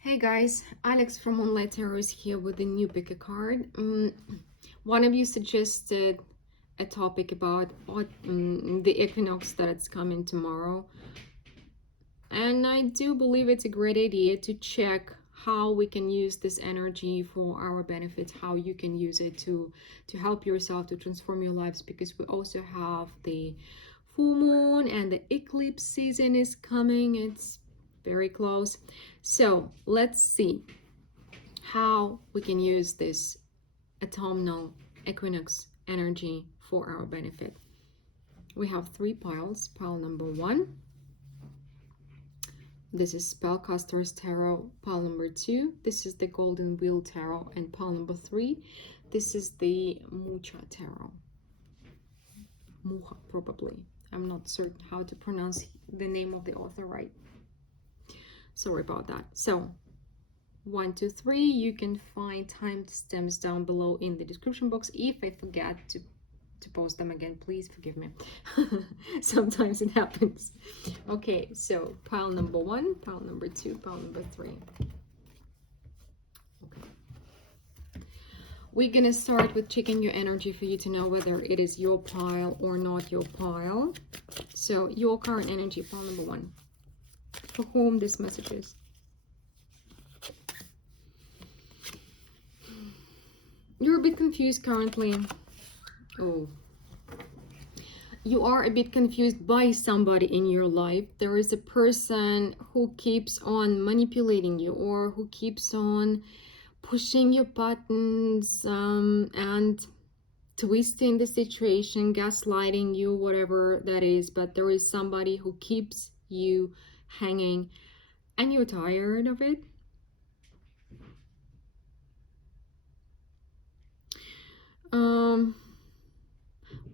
Hey guys, Alex from Online Tarot is here with a new pick a card. One of you suggested a topic about the equinox that it's coming tomorrow, and I do believe it's a great idea to check how we can use this energy for our benefits, how you can use it to help yourself to transform your lives, because we also have the full moon and the eclipse season is coming. It's very close. So let's see how we can use this autumnal equinox energy for our benefit. We have three piles. Pile number one, this is Spellcaster's Tarot. Pile number two, this is the Golden Wheel Tarot. And pile number three, this is the Mucha Tarot. Mucha, probably. I'm not certain how to pronounce the name of the author right. Sorry about that. So 1, 2, 3, you can find timestamps down below in the description box. If I forget to post them again, please forgive me. Sometimes it happens. Okay, so pile number one, pile number two, pile number three. Okay, we're gonna start with checking your energy for you to know whether it is your pile or not your pile. So your current energy, pile number one, for whom this message is. You're a bit confused currently. Oh, you are a bit confused by somebody in your life. There is a person who keeps on manipulating you, or who keeps on pushing your buttons and twisting the situation, gaslighting you, whatever that is. But there is somebody who keeps you hanging, and you're tired of it.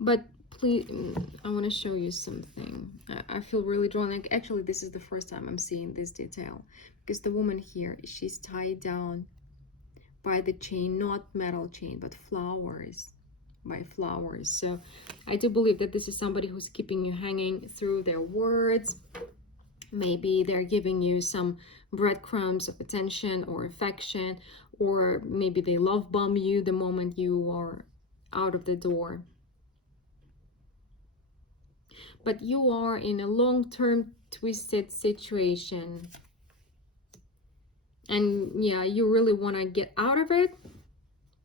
But please, I want to show you something. I feel really drawn. Like, actually, this is the first time I'm seeing this detail, because the woman here, she's tied down by the chain, not metal chain, but flowers, by flowers. So I do believe that this is somebody who's keeping you hanging through their words. Maybe they're giving you some breadcrumbs of attention or affection, or maybe they love bomb you the moment you are out of the door. But you are in a long-term twisted situation, and yeah, you really want to get out of it,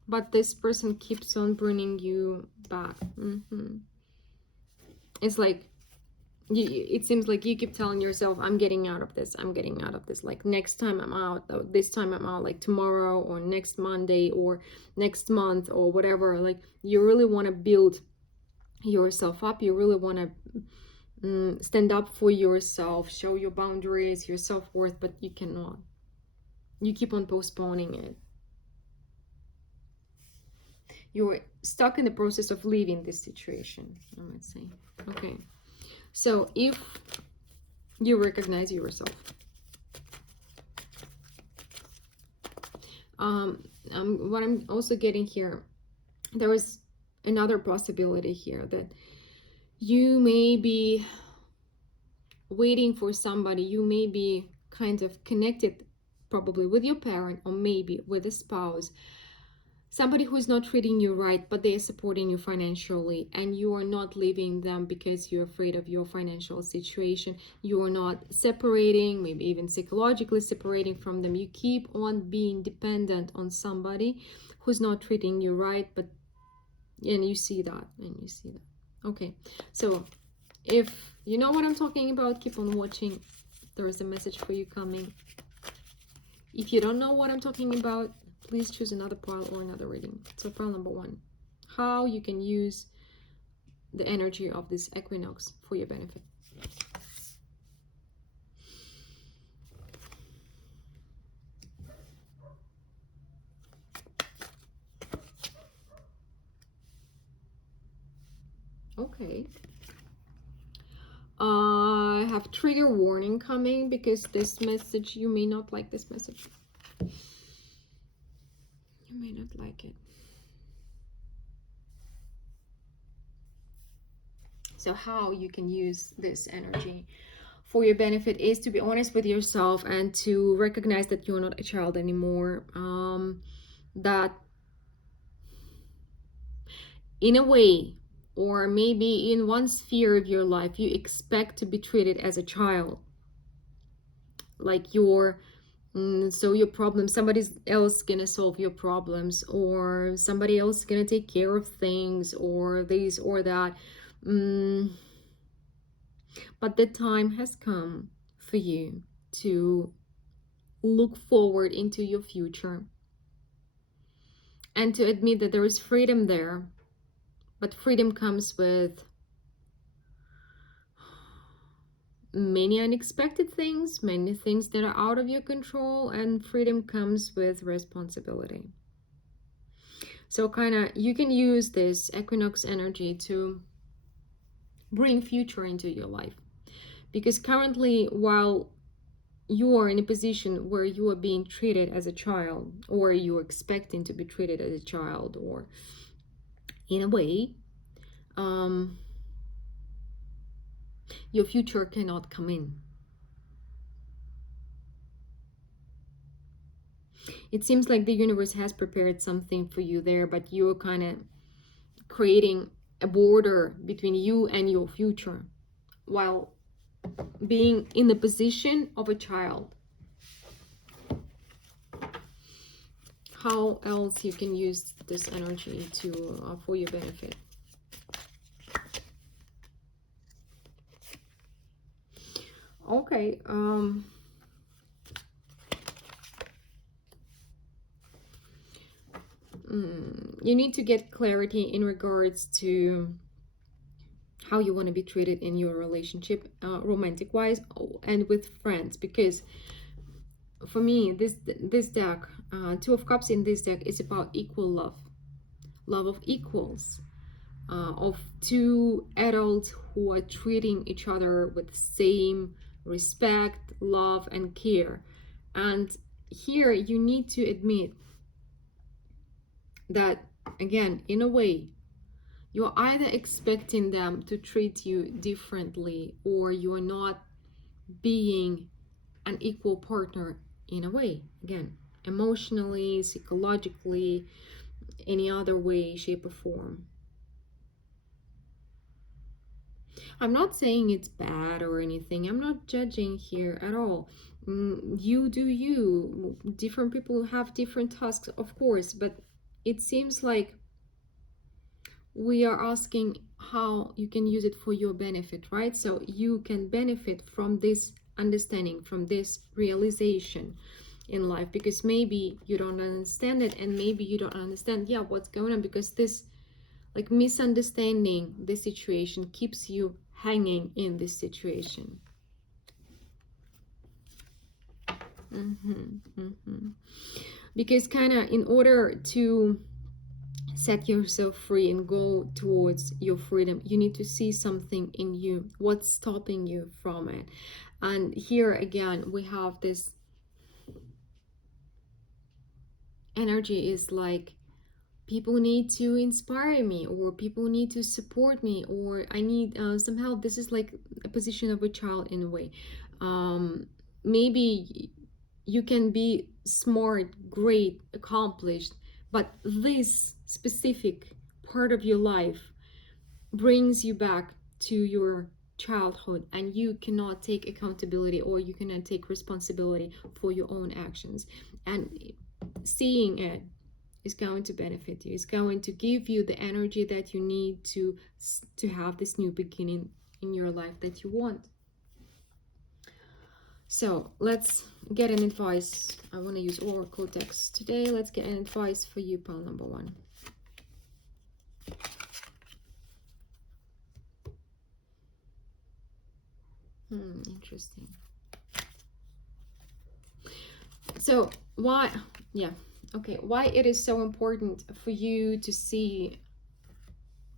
but this person keeps on bringing you back. It's like it seems like you keep telling yourself, I'm getting out of this, I'm getting out of this, like next time I'm out, this time I'm out, like tomorrow or next Monday or next month or whatever. Like, you really want to build yourself up, you really want to stand up for yourself, show your boundaries, your self-worth, but you cannot. You keep on postponing it. You're stuck in the process of leaving this situation, I might say. Okay, so if you recognize yourself, what I'm also getting here, there is another possibility here that you may be waiting for somebody. You may be kind of connected probably with your parent, or maybe with a spouse, somebody who is not treating you right, but they are supporting you financially, and you are not leaving them because you're afraid of your financial situation. You are not separating, maybe even psychologically separating from them. You keep on being dependent on somebody who's not treating you right, but and you see that, okay. So if you know what I'm talking about, keep on watching. There is a message for you coming. If you don't know what I'm talking about, please choose another pile or another reading. So pile number one, how you can use the energy of this equinox for your benefit. Okay. I have trigger warning coming, because this message, you may not like this message. You may not like it. So how you can use this energy for your benefit is to be honest with yourself and to recognize that you're not a child anymore. That in a way, or maybe in one sphere of your life, you expect to be treated as a child, like so your problems, somebody else gonna solve your problems, or somebody else gonna take care of things, or this or that. But the time has come for you to look forward into your future and to admit that there is freedom there. But freedom comes with many unexpected things, many things that are out of your control, and freedom comes with responsibility. So kind of you can use this equinox energy to bring future into your life, because currently, while you are in a position where you are being treated as a child, or you're expecting to be treated as a child, or in a way, your future cannot come in. It seems like the universe has prepared something for you there, but you're kind of creating a border between you and your future while being in the position of a child. How else you can use this energy to for your benefit? Okay, you need to get clarity in regards to how you want to be treated in your relationship, romantic wise, and with friends, because for me this deck, Two of Cups in this deck, is about equal love of equals, of two adults who are treating each other with same respect, love, and care. And here you need to admit that, again, in a way, you're either expecting them to treat you differently, or you are not being an equal partner in a way, again, emotionally, psychologically, any other way, shape, or form. I'm not saying it's bad or anything. I'm not judging here at all. You do you. Different people have different tasks, of course, but it seems like we are asking how you can use it for your benefit, right? So you can benefit from this understanding, from this realization in life, because maybe you don't understand it, and maybe you don't understand, yeah, what's going on, because this, like, misunderstanding the situation keeps you hanging in this situation. Because kind of in order to set yourself free and go towards your freedom, you need to see something in you, what's stopping you from it. And here again we have this energy, is like, people need to inspire me, or people need to support me, or I need some help. This is like a position of a child in a way. Maybe you can be smart, great, accomplished, but this specific part of your life brings you back to your childhood, and you cannot take accountability, or you cannot take responsibility for your own actions. And seeing it is going to benefit you. It's going to give you the energy that you need to have this new beginning in your life that you want. So let's get an advice. I want to use Oracle decks today. Let's get an advice for you, pile number one. Interesting. So why, yeah, okay, why it is so important for you to see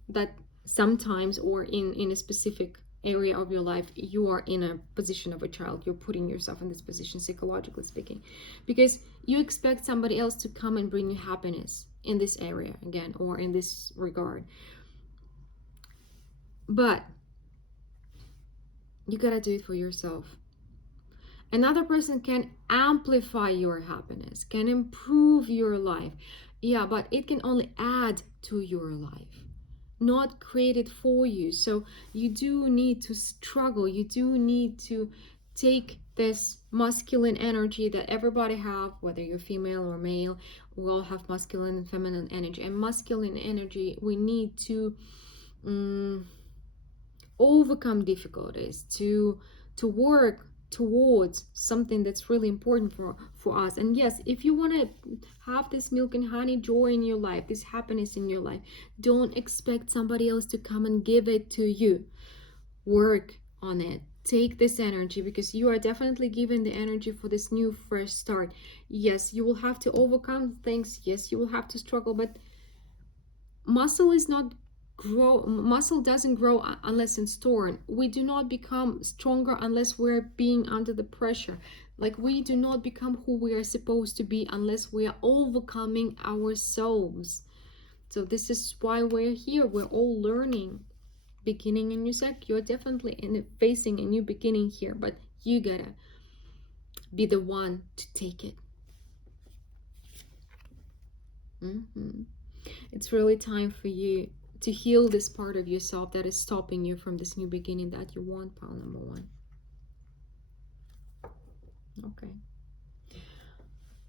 that sometimes, or in a specific area of your life, you are in a position of a child. You're putting yourself in this position, psychologically speaking, because you expect somebody else to come and bring you happiness in this area again, or in this regard. But You gotta do it for yourself. Another person can amplify your happiness, can improve your life. Yeah, but it can only add to your life, not create it for you. So you do need to struggle. You do need to take this masculine energy that everybody have, whether you're female or male. We all have masculine and feminine energy. And masculine energy, we need to overcome difficulties, to work towards something that's really important for us. And yes, if you want to have this milk and honey joy in your life, this happiness in your life, don't expect somebody else to come and give it to you. Work on it. Take this energy, because you are definitely given the energy for this new fresh start. Yes, you will have to overcome things. Yes, you will have to struggle, but muscle doesn't grow unless it's torn. We do not become stronger unless we're being under the pressure. Like, we do not become who we are supposed to be unless we are overcoming ourselves. So this is why we're here. We're all learning, beginning a new cycle. You're definitely facing a new beginning here, but you gotta be the one to take it. It's really time for you to heal this part of yourself that is stopping you from this new beginning that you want, pile number 1. Okay.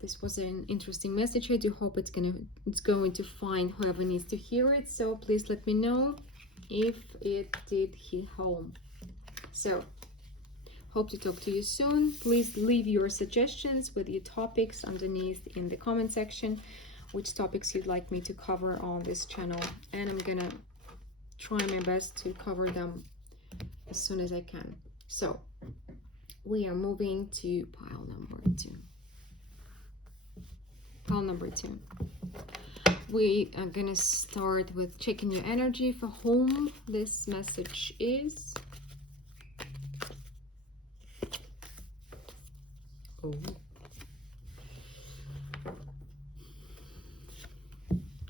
This was an interesting message. I do hope it's going to find whoever needs to hear it. So please let me know if it did hit home. So hope to talk to you soon. Please leave your suggestions with your topics underneath in the comment section, which topics you'd like me to cover on this channel, and I'm gonna try my best to cover them as soon as I can. So we are moving to pile number 2. Pile number 2. We are gonna start with checking your energy for whom this message is. Oh.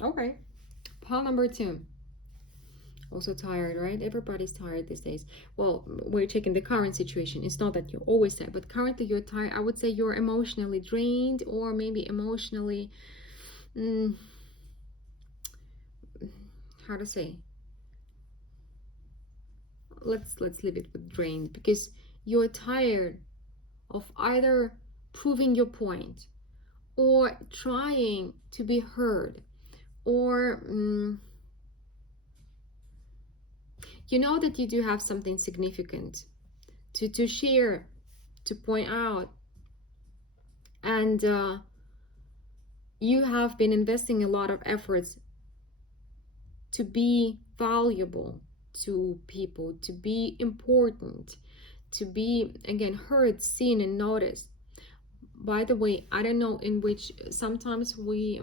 Okay, pile number 2. Also tired, right? Everybody's tired these days. Well, we're checking the current situation. It's not that you're always tired, but currently you're tired. I would say you're emotionally drained, or maybe emotionally, how to say? Let's leave it with drained, because you're tired of either proving your point, or trying to be heard, or you know that you do have something significant to share, to point out, and you have been investing a lot of efforts to be valuable to people, to be important, to be, again, heard, seen, and noticed. By the way, I don't know, in which sometimes we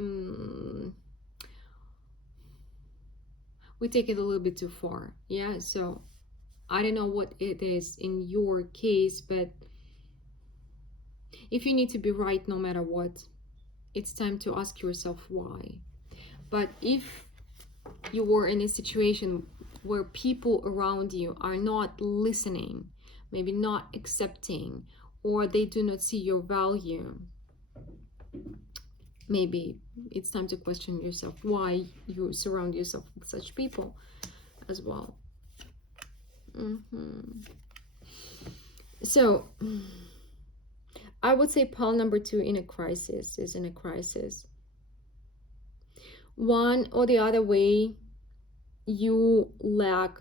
take it a little bit too far. Yeah, so I don't know what it is in your case, but if you need to be right no matter what, it's time to ask yourself why. But if you were in a situation where people around you are not listening, maybe not accepting, or they do not see your value, maybe it's time to question yourself why you surround yourself with such people as well. So I would say pile number 2 in a crisis is in a crisis. One or the other way, you lack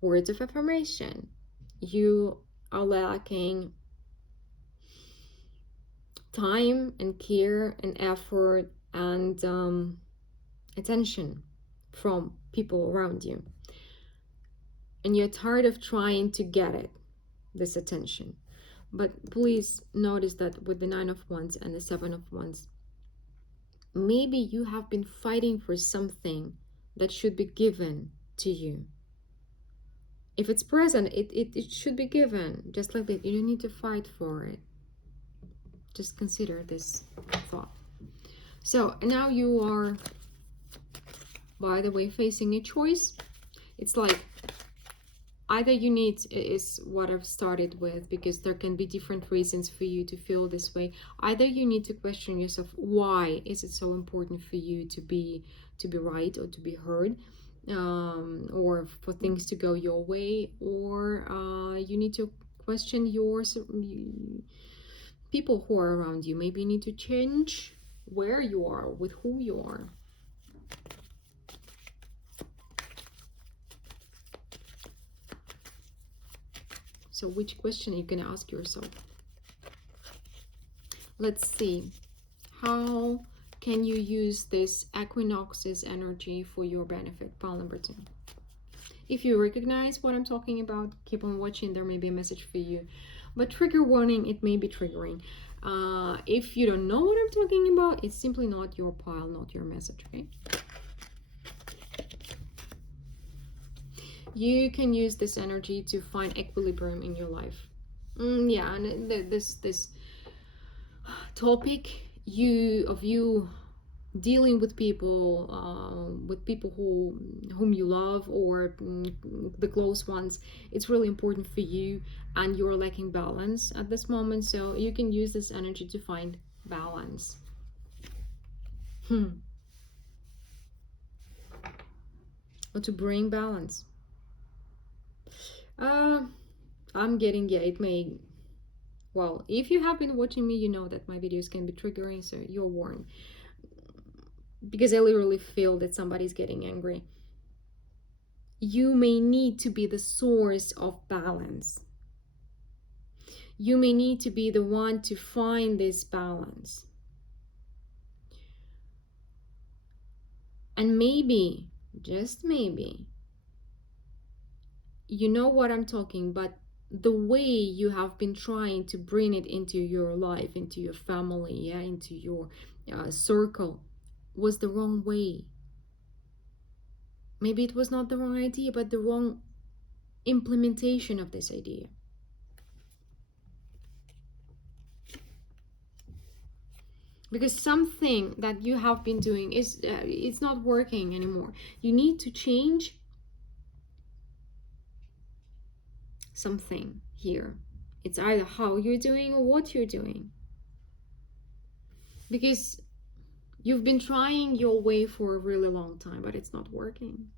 words of affirmation. You are lacking time and care and effort and attention from people around you. And you're tired of trying to get this attention. But please notice that with the 9 of Wands and the 7 of Wands, maybe you have been fighting for something that should be given to you. If it's present, it should be given, just like that. You don't need to fight for it. Just consider this thought. So now you are, by the way, facing a choice. It's like either you need, is what I've started with, because there can be different reasons for you to feel this way. Either you need to question yourself, why is it so important for you to be right or to be heard, or for things to go your way, or you need to question your people who are around you. Maybe you need to change where you are, with who you are. So which question are you going to ask yourself? Let's see. How can you use this equinox's energy for your benefit? Pile number 2. If you recognize what I'm talking about, keep on watching. There may be a message for you. But trigger warning, it may be triggering. If you don't know what I'm talking about, it's simply not your pile, not your message, okay? You can use this energy to find equilibrium in your life. Yeah, and this topic of you dealing with people whom you love, or the close ones, it's really important for you, and you're lacking balance at this moment, so you can use this energy to find balance. Or to bring balance. I'm getting, yeah, it may, well, if you have been watching me, you know that my videos can be triggering, so you're warned, because I literally feel that somebody's getting angry. You may need to be the source of balance. You may need to be the one to find this balance. And maybe, just maybe, you know what I'm talking, but the way you have been trying to bring it into your life, into your family, yeah, into your circle, was the wrong way. Maybe it was not the wrong idea, but the wrong implementation of this idea. Because something that you have been doing is it's not working anymore. You need to change something here. It's either how you're doing or what you're doing, because you've been trying your way for a really long time, but it's not working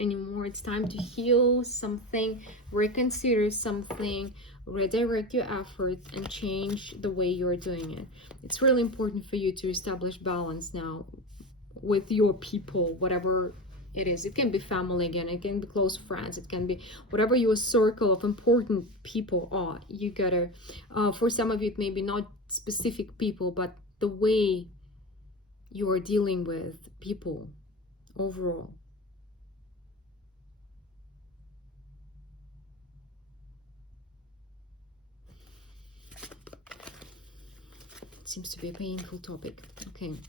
anymore. It's time to heal something, reconsider something, redirect your efforts, and change the way you're doing it. It's really important for you to establish balance now with your people, whatever it is. It can be family again, it can be close friends, it can be whatever your circle of important people are. You gotta, for some of you, it may be not specific people, but the way you are dealing with people overall. It seems to be a painful topic. Okay,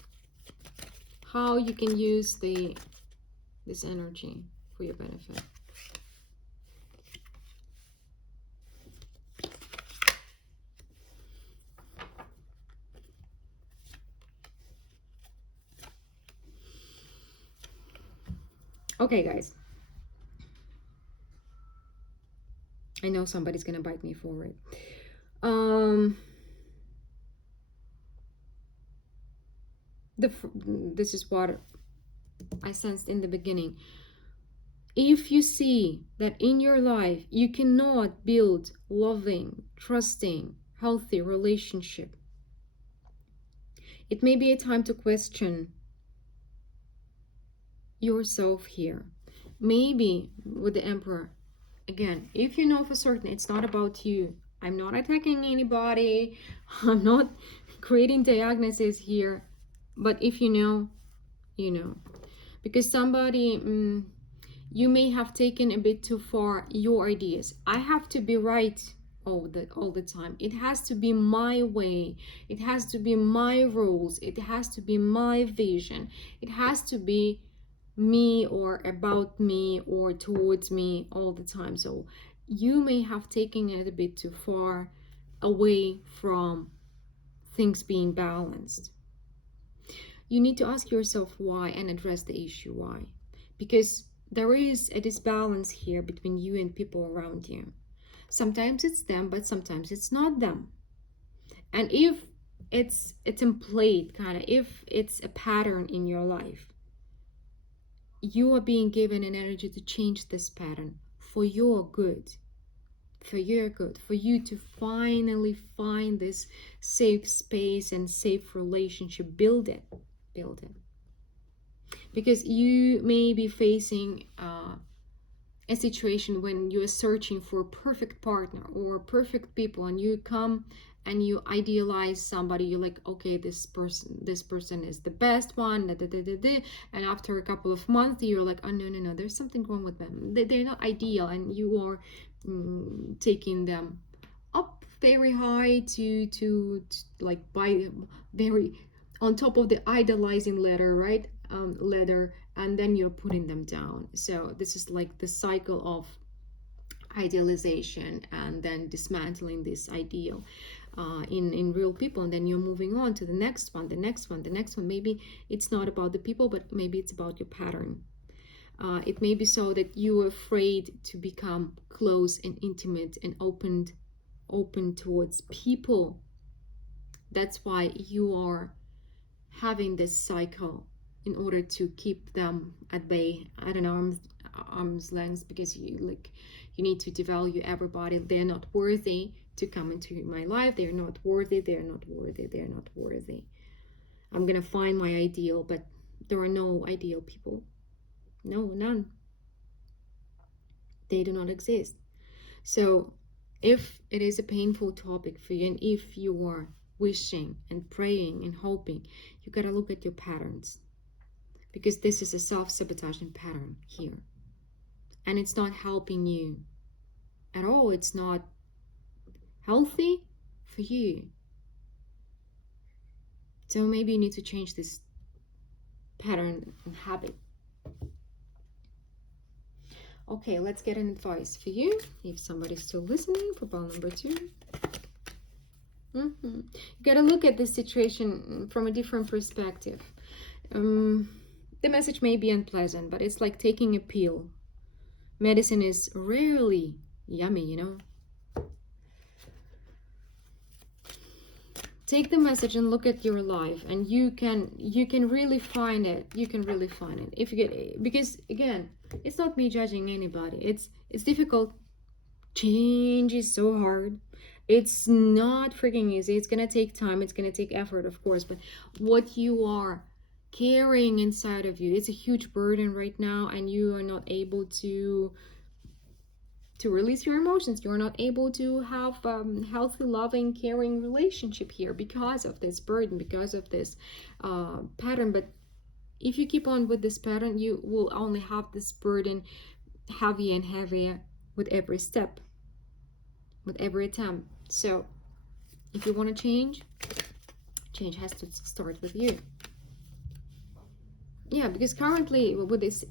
how you can use this energy for your benefit. Okay, guys, I know somebody's gonna bite me for it. This is what I sensed in the beginning. If you see that in your life you cannot build loving, trusting, healthy relationship, it may be a time to question yourself here. Maybe with the Emperor, again, if you know for certain it's not about you, I'm not attacking anybody, I'm not creating diagnoses here, but if you know, you know. Because somebody, you may have taken a bit too far your ideas. I have to be right all the time. It has to be my way. It has to be my rules. It has to be my vision. It has to be me, or about me, or towards me all the time. So you may have taken it a bit too far away from things being balanced. You need to ask yourself why and address the issue why. Because there is a disbalance here between you and people around you. Sometimes it's them, but sometimes it's not them. And if it's in plate, kind of, if it's a pattern in your life, you are being given an energy to change this pattern for your good, for your good, for you to finally find this safe space and safe relationship. Build it, build it. Because you may be facing a situation when you are searching for a perfect partner or perfect people, and you come and you idealize somebody. You're like, okay, this person is the best one, and after a couple of months you're like, oh, no, there's something wrong with them. They're not ideal, and you are taking them up very high to like by very on top of the idolizing ladder, right? Ladder, and then you're putting them down. So this is like the cycle of idealization and then dismantling this ideal in real people, and then you're moving on to the next one, the next one, the next one. Maybe it's not about the people, but maybe it's about your pattern. It may be so that you're afraid to become close and intimate and open towards people. That's why you are having this cycle, in order to keep them at bay, at an arm's length, because you need to devalue everybody. They're not worthy to come into my life. They're not worthy. They're not worthy. They're not worthy. I'm gonna find my ideal, but there are no ideal people. No, none. They do not exist. So if it is a painful topic for you, and if you are wishing and praying and hoping, you gotta look at your patterns, because this is a self-sabotaging pattern here, and it's not helping you at all. It's not healthy for you. So maybe you need to change this pattern and habit. Okay, let's get an advice for you, if somebody's still listening, for pile number 2. You gotta look at this situation from a different perspective. The message may be unpleasant, but it's like taking a pill. Medicine is rarely yummy, you know. Take the message and look at your life, and you can really find it. You can really find it if you get, because again, it's not me judging anybody. It's difficult. Change is so hard. It's not freaking easy. It's gonna take time. It's gonna take effort, of course. But what you are carrying inside of you, it's a huge burden right now, and you are not able to release your emotions. You're not able to have healthy, loving, caring relationship here because of this burden, because of this pattern. But if you keep on with this pattern, you will only have this burden heavier and heavier with every step, with every attempt. So if you want to change has to start with you. Yeah, because currently with this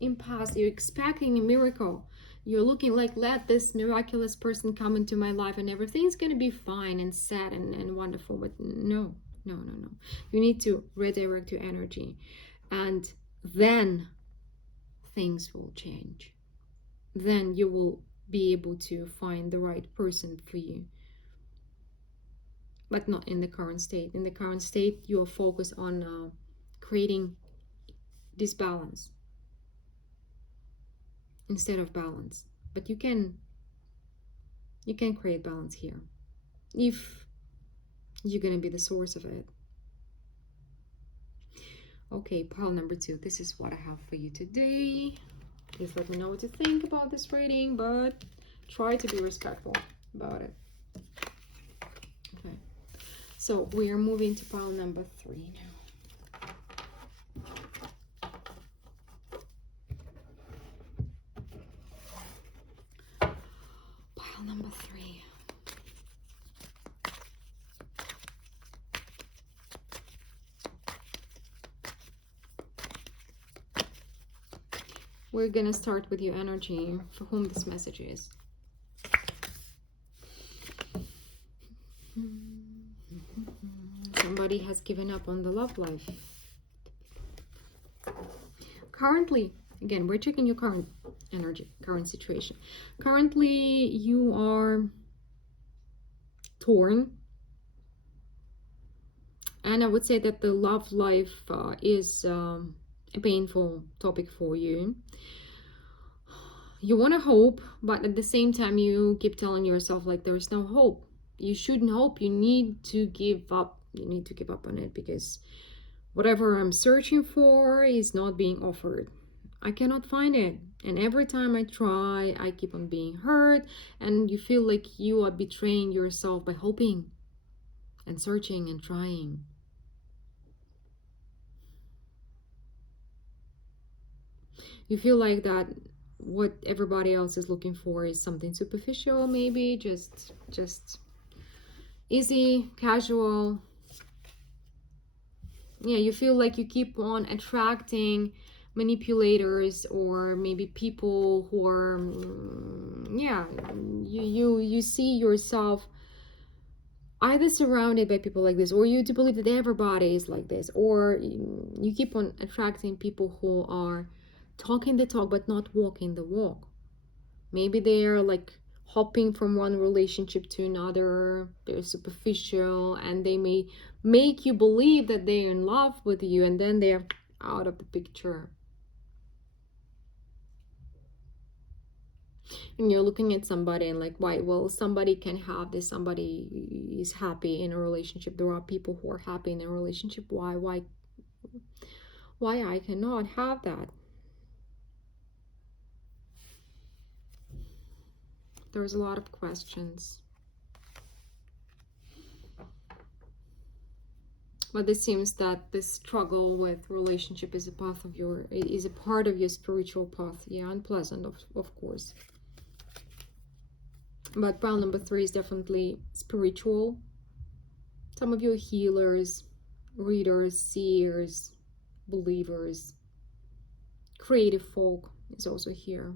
impasse, you're expecting a miracle. You're looking like, let this miraculous person come into my life and everything's going to be fine and sad and wonderful. But no. You need to redirect your energy, and then things will change. Then you will be able to find the right person for you. But not in the current state. In the current state, you are focused on creating disbalance instead of balance. But you can create balance here if you're gonna be the source of it. Okay, pile number 2. This is what I have for you today. Please let me know what you think about this reading, but try to be respectful about it. Okay, so we are moving to pile number 3 now. Number 3. We're gonna start with your energy, for whom this message is. Somebody has given up on the love life. Currently Again, we're checking your current energy, current situation. Currently, you are torn. And I would say that the love life is a painful topic for you. You want to hope, but at the same time, you keep telling yourself, like, there's no hope. You shouldn't hope. You need to give up. You need to give up on it, because whatever I'm searching for is not being offered. I cannot find it. And every time I try, I keep on being hurt. And you feel like you are betraying yourself by hoping and searching and trying. You feel like that what everybody else is looking for is something superficial, maybe just easy, casual. Yeah, you feel like you keep on attracting manipulators, or maybe people who are yeah, you see yourself either surrounded by people like this, or you do believe that everybody is like this, or you keep on attracting people who are talking the talk but not walking the walk. Maybe they're like hopping from one relationship to another, they're superficial, and they may make you believe that they're in love with you, and then they're out of the picture. And you're looking at somebody and like, why? Well, somebody can have this, somebody is happy in a relationship, there are people who are happy in a relationship. Why I cannot have that? There's a lot of questions. But it seems that this struggle with relationship is a part of your spiritual path. Yeah, unpleasant, of course. But pile number 3 is definitely spiritual. Some of you are healers, readers, seers, believers. Creative folk is also here.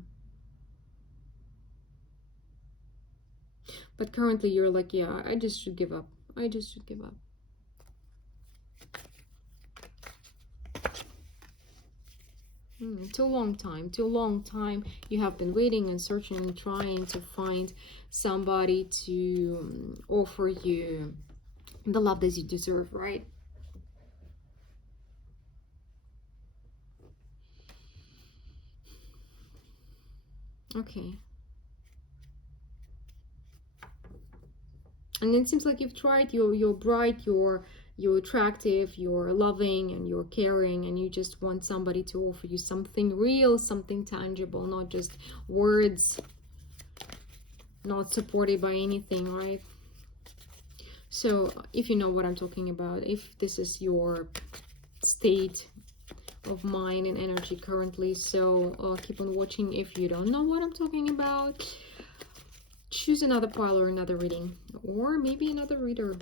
But currently you're like, yeah, I just should give up. I just should give up. Too long time. You have been waiting and searching and trying to find somebody to offer you the love that you deserve, right? Okay. And it seems like you've tried. You're bright, you're attractive, you're loving, and you're caring, and you just want somebody to offer you something real, something tangible, not just words, not supported by anything, right? So if you know what I'm talking about, if this is your state of mind and energy currently, so keep on watching. If you don't know what I'm talking about, choose another pile or another reading, or maybe another reader.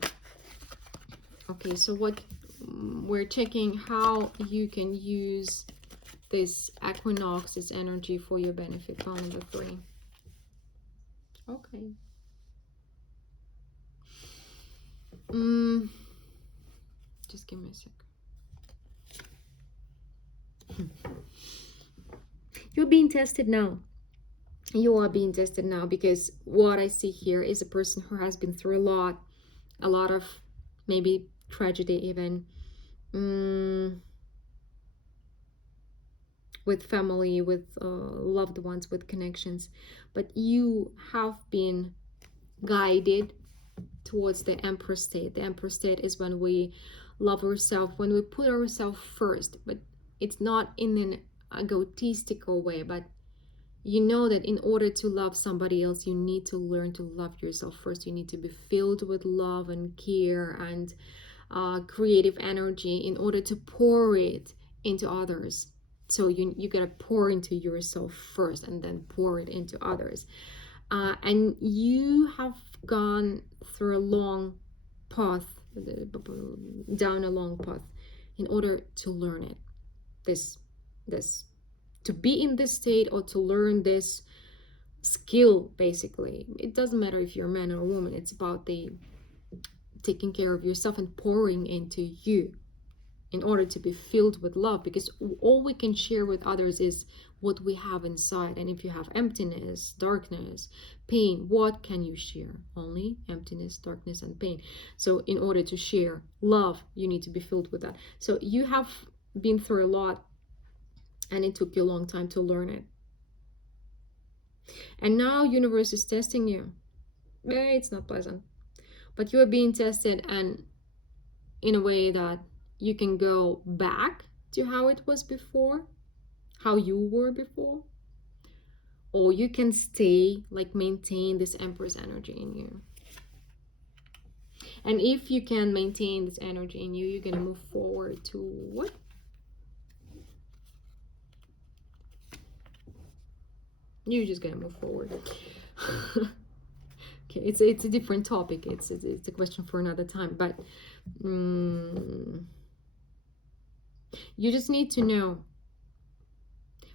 Okay, so what we're checking, how you can use this equinox, this energy for your benefit. Pile number 3. Okay. Just give me a sec. You're being tested now. You are being tested now, because what I see here is a person who has been through a lot of maybe tragedy, even with family, with loved ones, with connections. But you have been guided towards the Emperor state. The Emperor state is when we love ourselves, when we put ourselves first, but it's not in an egotistical way, but you know that in order to love somebody else, you need to learn to love yourself first. You need to be filled with love and care and creative energy in order to pour it into others. So you gotta pour into yourself first, and then pour it into others. And you have gone through a long path, down a long path, in order to learn it. This to be in this state, or to learn this skill. Basically, it doesn't matter if you're a man or a woman. It's about the taking care of yourself and pouring into you. in order to be filled with love, because all we can share with others is what we have inside. And if you have emptiness, darkness, pain, what can you share? Only emptiness, darkness, and pain. So in order to share love, you need to be filled with that. So you have been through a lot, and it took you a long time to learn it. And now universe is testing you. It's not pleasant, but you are being tested, and in a way that you can go back to how it was before, how you were before, or you can stay, like maintain this Empress energy in you. And if you can maintain this energy in you, you're gonna move forward to what? You're just gonna move forward. Okay, it's a different topic. It's a question for another time. But you just need to know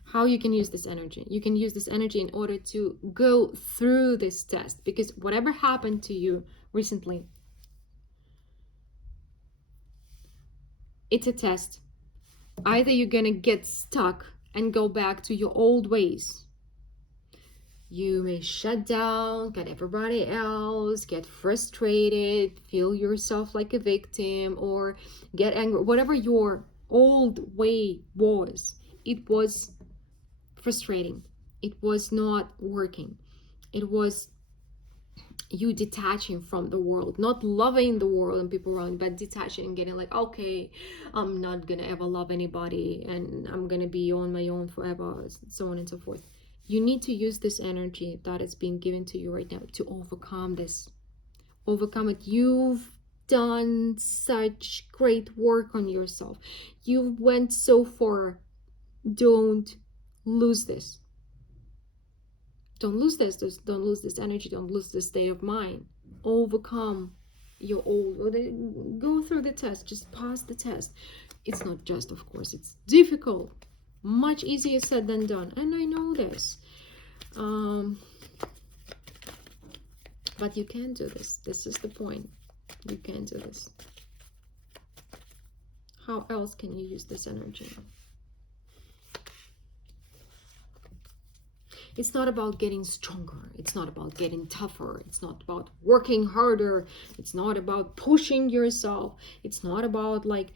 how you can use this energy. You can use this energy in order to go through this test, because whatever happened to you recently, it's a test. Either you're gonna get stuck and go back to your old ways. You may shut down, get everybody else, get frustrated, feel yourself like a victim, or get angry. Whatever your old way was, it was frustrating. It was not working. It was you detaching from the world, not loving the world and people around, but detaching and getting like, okay, I'm not gonna ever love anybody, and I'm gonna be on my own forever, so on and so forth. You need to use this energy that is being given to you right now to overcome this. Overcome it. You've done such great work on yourself. You went so far. Don't lose this. Don't lose this. Don't lose this energy. Don't lose this state of mind. Overcome your old. Go through the test. Just pass the test. It's not just, of course, it's difficult. Much easier said than done. And I know this. But you can do this. This is the point. You can do this. How else can you use this energy? It's not about getting stronger. It's not about getting tougher. It's not about working harder. It's not about pushing yourself. It's not about like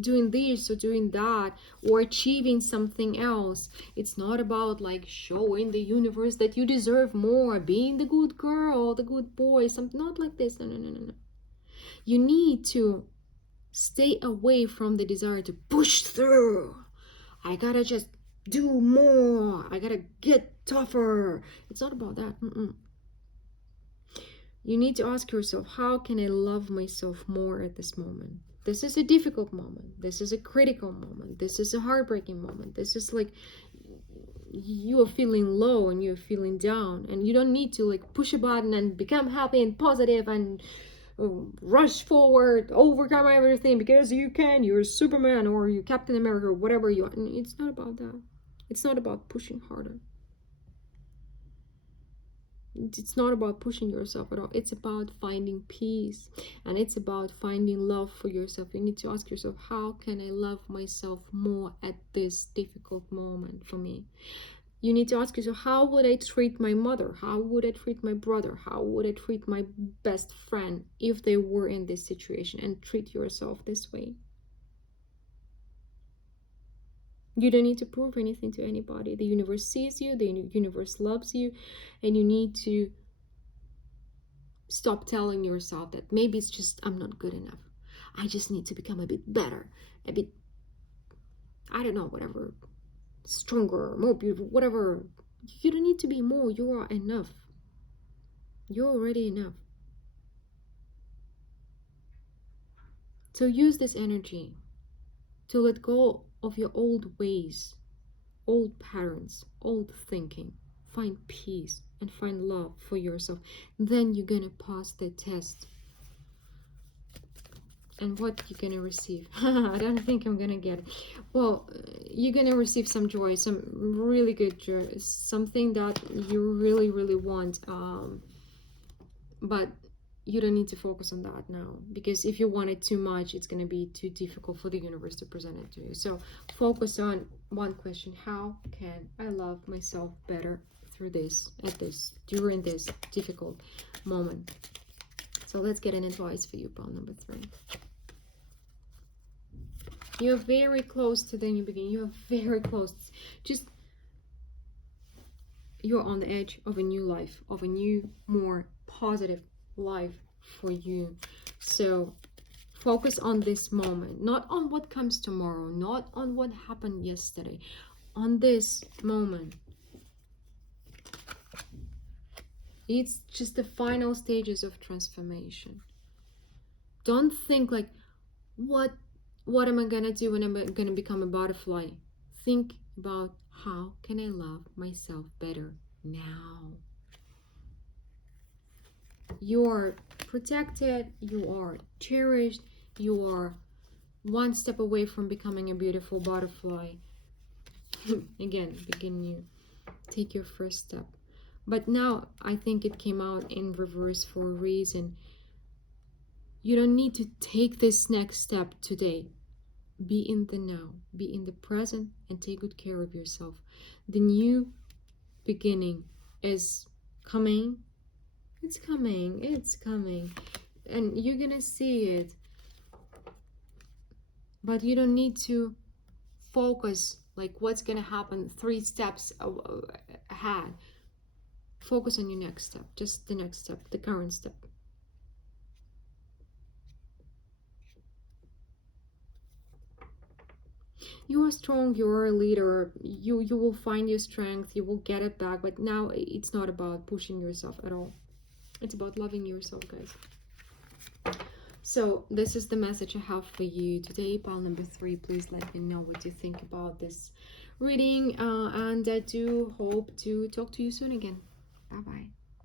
doing this or doing that or achieving something else. It's not about like showing the universe that you deserve more, being the good girl, the good boy, something not like this. No. You need to stay away from the desire to push through. I gotta just do more. I gotta get tougher. It's not about that. You need to ask yourself, how can I love myself more at this moment? This is a difficult moment. This is a critical moment. This is a heartbreaking moment. This is like you are feeling low and you're feeling down, and you don't need to like push a button and become happy and positive and rush forward, overcome everything because you can. You're Superman or you're Captain America or whatever you are. It's not about that. It's not about pushing harder. It's not about pushing yourself at all. It's about finding peace, and it's about finding love for yourself. You need to ask yourself, how can I love myself more at this difficult moment for me? You need to ask yourself, how would I treat my mother? How would I treat my brother? How would I treat my best friend if they were in this situation? And treat yourself this way. You don't need to prove anything to anybody. The universe sees you, the universe loves you, and you need to stop telling yourself that maybe it's just I'm not good enough. I just need to become a bit better, a bit, I don't know, whatever, stronger, more beautiful, whatever. You don't need to be more. You are enough. You're already enough. So use this energy to let go of your old ways, old patterns, old thinking. Find peace and find love for yourself. Then you're gonna pass the test. And what you're gonna receive? I don't think I'm gonna get it. Well, you're gonna receive some joy, some really good joy, something that you really want. But you don't need to focus on that now, because if you want it too much, it's going to be too difficult for the universe to present it to you. So focus on one question: how can I love myself better through this, during this difficult moment? So let's get an advice for you, pile number 3. You're very close to the new beginning. You're very close. Just, you're on the edge of a new life, of a new, more positive life for you. So focus on this moment, not on what comes tomorrow, not on what happened yesterday, on this moment. It's just the final stages of transformation. Don't think like, what am I gonna do when I'm gonna become a butterfly? Think about, how can I love myself better now? You are protected, you are cherished, you are one step away from becoming a beautiful butterfly. Again, begin new. Take your first step. But now I think it came out in reverse for a reason. You don't need to take this next step today. Be in the now, be in the present, and take good care of yourself. The new beginning is coming. It's coming, it's coming, and you're gonna see it. But you don't need to focus like what's gonna happen 3 steps ahead. Focus on your next step, just the next step, the current step. You are strong, you are a leader, you will find your strength, you will get it back. But now it's not about pushing yourself at all. It's about loving yourself, guys. So this is the message I have for you today, pile number 3. Please let me know what you think about this reading, and I do hope to talk to you soon again. Bye bye.